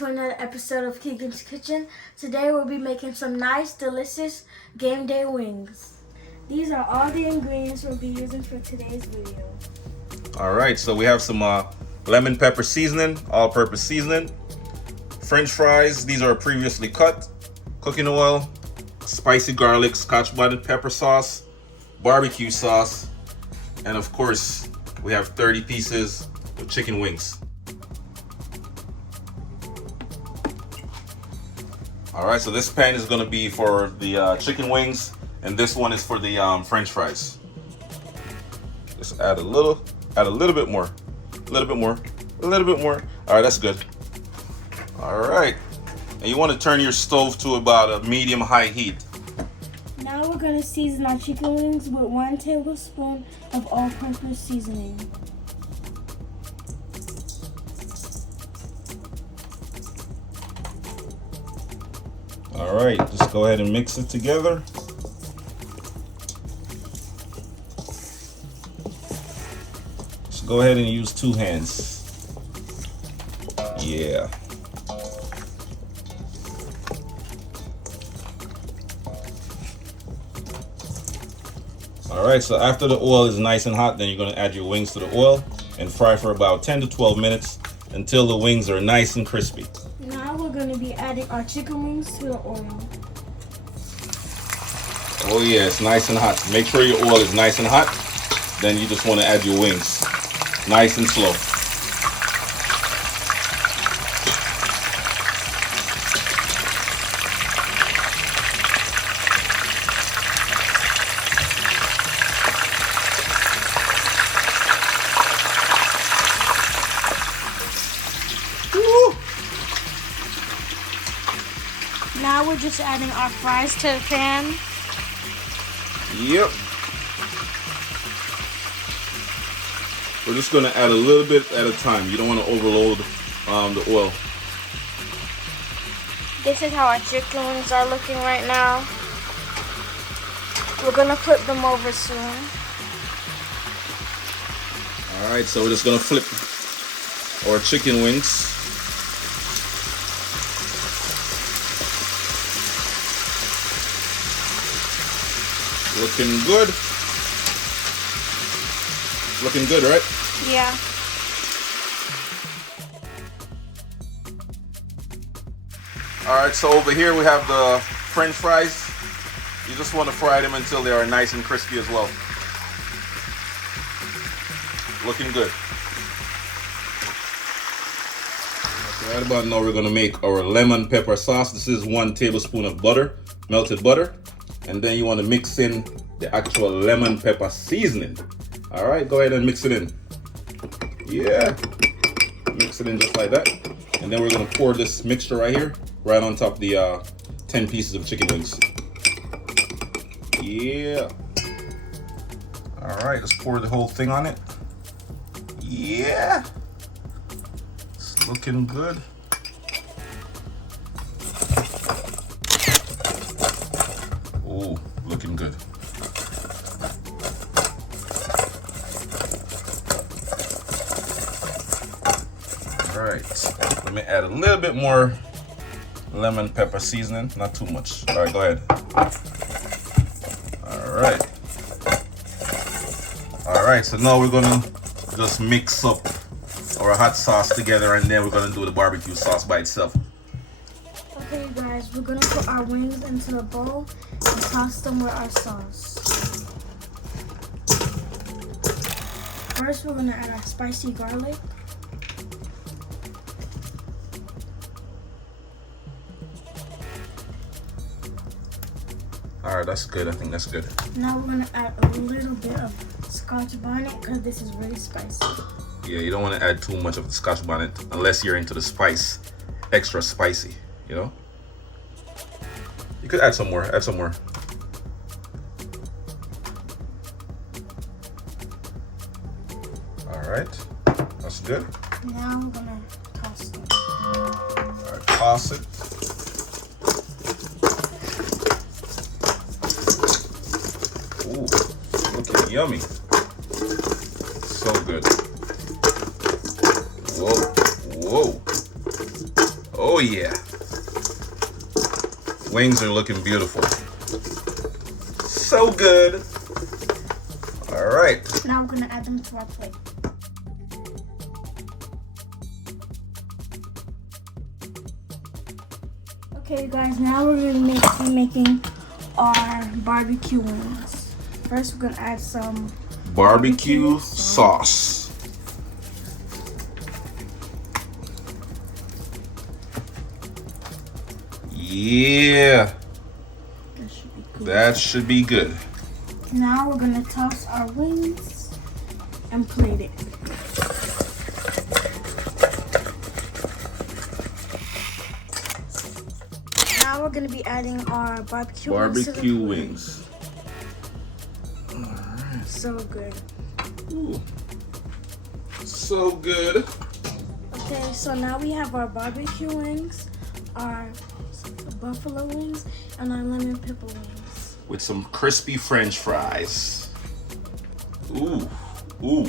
to another episode of Keegan's Kitchen. Today we'll be making some nice, delicious game day wings. These are all the ingredients we'll be using for today's video. Alright, so we have some lemon pepper seasoning, all-purpose seasoning, French fries, these are previously cut, cooking oil, spicy garlic, scotch bonnet pepper sauce, barbecue sauce, and of course we have 30 pieces of chicken wings. Alright, so this pan is going to be for the chicken wings, and this one is for the French fries. Just add a little bit more, a little bit more. Alright, that's good. Alright, and you want to turn your stove to about a medium-high heat. Now we're going to season our chicken wings with 1 tablespoon of all-purpose seasoning. Alright, just go ahead and mix it together. Just go ahead and use 2 hands. Yeah. Alright, so after the oil is nice and hot, then you're going to add your wings to the oil and fry for about 10 to 12 minutes until the wings are nice and crispy. Now we're going to be adding our chicken wings to the oil. Oh yeah, it's nice and hot. Make sure your oil is nice and hot. Then you just want to add your wings. Nice and slow. Now we're just adding our fries to the pan. Yep. We're just going to add a little bit at a time. You don't want to overload the oil. This is how our chicken wings are looking right now. We're going to flip them over soon. Alright, so we're just going to flip our chicken wings. Looking good. Looking good, right? Yeah. Alright, so over here we have the French fries. You just want to fry them until they are nice and crispy as well. Looking good. Okay, right about now we're going to make our lemon pepper sauce. This is 1 tablespoon of butter, melted butter. And then you want to mix in the actual lemon pepper seasoning. Alright, go ahead and mix it in. Yeah. Mix it in just like that. And then we're going to pour this mixture right here, right on top of the 10 pieces of chicken wings. Yeah. Alright, let's pour the whole thing on it. Yeah. It's looking good. Ooh, looking good. Alright, let me add a little bit more lemon pepper seasoning, not too much. Alright, go ahead. Alright, so now we're gonna just mix up our hot sauce together, and then we're gonna do the barbecue sauce by itself. Okay guys, we're gonna put our wings into a bowl and toss them with our sauce. First we're gonna add our spicy garlic. Alright, that's good. I think that's good. Now we're gonna add a little bit of scotch bonnet because this is really spicy. Yeah, you don't want to add too much of the scotch bonnet unless you're into the spice, extra spicy, you know? You could add some more, add some more. Alright, that's good. Now we're gonna toss them. Alright, toss it. Ooh, looking yummy. So good. Whoa, whoa. Oh Oh yeah. Wings are looking beautiful. So good. All right. Now we're gonna add them to our plate. Okay, guys, now we're gonna be making our barbecue wings. First, we're gonna add some Barbecue sauce. Yeah, that should be good. Now we're gonna toss our wings and plate it. Now we're gonna be adding our barbecue wings. Barbecue wings. So good. Ooh. So good. Okay, so now we have our barbecue wings, our buffalo wings, and our lemon pepper wings. With some crispy French fries. Ooh, ooh.